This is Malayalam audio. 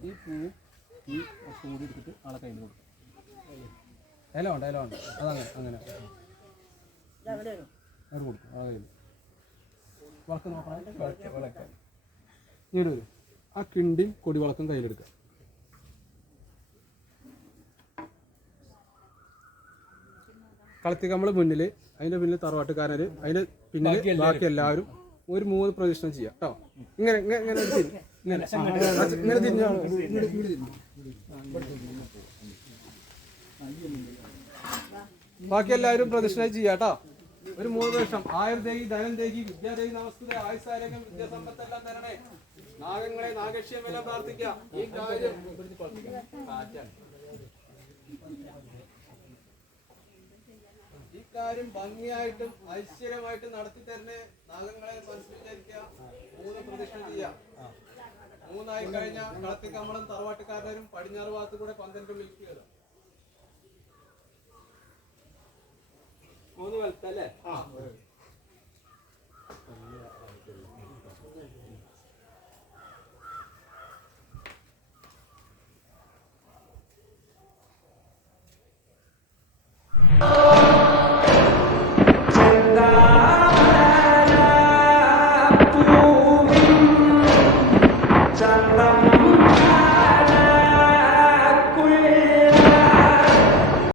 ഈ പൂവും ഈ കൂടി എടുത്തിട്ട് ആളെ കയ്യിൽ കൊടുക്കും. ഇല ഉണ്ട് ഇല ഉണ്ട് അതങ്ങനെ അങ്ങനെ. അവർ കൊടുക്കും ആ കയ്യിൽ വളക്ക് നോക്കണം വളക്ക് വളക്കാൻ ഇങ്ങോട്ട് വരും. ആ കിണ്ടി കൊടി വളക്കും കയ്യിലെടുക്കുക കളത്തി കമ്മൾ മുന്നിൽ അതിന്റെ പിന്നിൽ തറവാട്ടുകാരന് അതിന്റെ പിന്നിൽ ബാക്കി എല്ലാവരും ഒരു മൂന്ന് പ്രദക്ഷിണം ചെയ്യാം കേട്ടോ. ഇങ്ങനെ ഇങ്ങനെ ഇങ്ങനെ ഇങ്ങനെ. ബാക്കി എല്ലാവരും പ്രദക്ഷിണം ചെയ്യാം കേട്ടോ. ഒരു മൂന്ന് പ്രദക്ഷിണം. ആയുർ ദേഹി ധനം ദേഹി വിദ്യാദേഹി നമസ്കൃത ആയുസാരോഗ്യം വിദ്യാസമ്പത്തെല്ലാം തരണേ. നാഗങ്ങളെ നാഗക്ഷ്യമെല്ലാം പ്രാർത്ഥിക്കാം. ഈ കാര്യം കാര്യം ഭംഗിയായിട്ടും ഐശ്വര്യമായിട്ടും നടത്തി തരുന്ന നാഗങ്ങളെ മനസ്സിൽ മൂന്ന് പ്രതിഷ്ഠ ചെയ്യാം മൂന്നായി കഴിഞ്ഞ കളത്തിക്കമ്പളം തറവാട്ടുകാരും പടിഞ്ഞാറ് ഭാഗത്ത് കൂടെ പന്ത്രണ്ട് വിളിക്കുക മൂന്ന് വലത്തല്ലേ? জানতাম